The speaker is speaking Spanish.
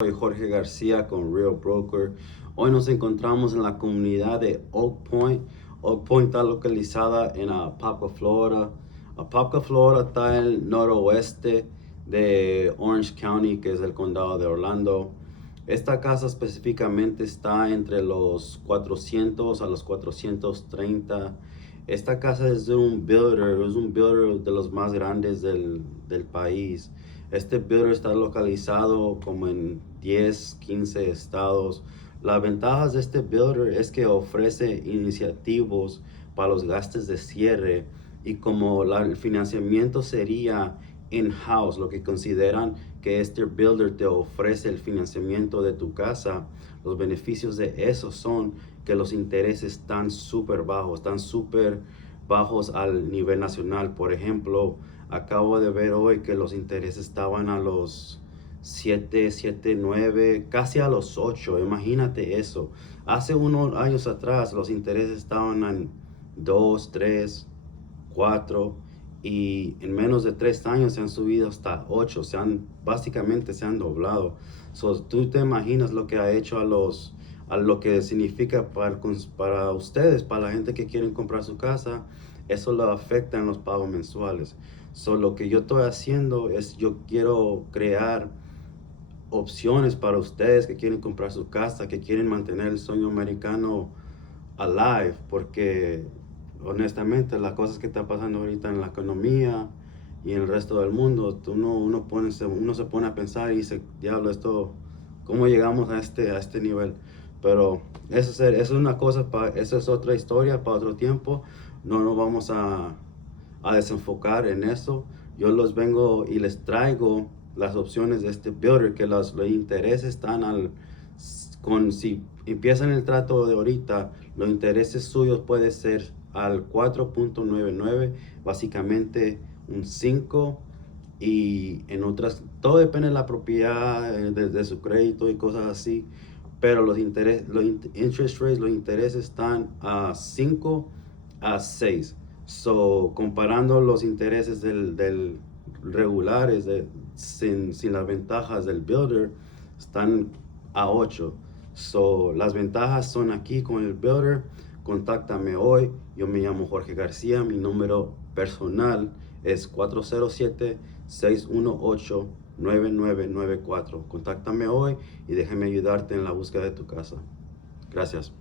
Soy Jorge García con Real Broker. Hoy nos encontramos en la comunidad de Oak Point. Oak Point está localizada en Apopka, Florida. Apopka, Florida está en el noroeste de Orange County, que es el condado de Orlando. Esta casa específicamente está entre los 400 a los 430. Esta casa es un builder de los más grandes del país. Este builder está localizado como en 10, 15 estados. Las ventajas de este builder es que ofrece iniciativos para los gastos de cierre y como el financiamiento sería in-house, lo que consideran que este builder te ofrece el financiamiento de tu casa, los beneficios de eso son que los intereses están súper bajos al nivel nacional. Por ejemplo, acabo de ver hoy que los intereses estaban a los 7, 9, casi a los 8. Imagínate eso. Hace unos años atrás los intereses estaban en 2, 3, 4 y en menos de 3 años se han subido hasta 8. Básicamente se han doblado. Tú te imaginas lo que ha hecho a lo que significa para ustedes, para la gente que quieren comprar su casa. Eso lo afecta en los pagos mensuales. Lo que yo estoy haciendo es, yo quiero crear opciones para ustedes que quieren comprar su casa, que quieren mantener el sueño americano alive, porque honestamente las cosas que están pasando ahorita en la economía y en el resto del mundo, uno se pone a pensar y dice, diablo, ¿cómo llegamos a este nivel? Pero eso es una cosa, eso es otra historia para otro tiempo. No nos vamos a desenfocar en eso. Yo los vengo y les traigo las opciones de este builder, que los intereses están si empiezan el trato de ahorita, los intereses suyos puede ser al 4.99, básicamente un 5, y en otras, todo depende de la propiedad, de su crédito y cosas así, pero interest rates, los intereses están a 5 a 6. Comparando los intereses del regulares, sin las ventajas del builder, están a 8. Las ventajas son aquí con el builder. Contáctame hoy. Yo me llamo Jorge García. Mi número personal es 407-618-9994. Contáctame hoy y déjame ayudarte en la búsqueda de tu casa. Gracias.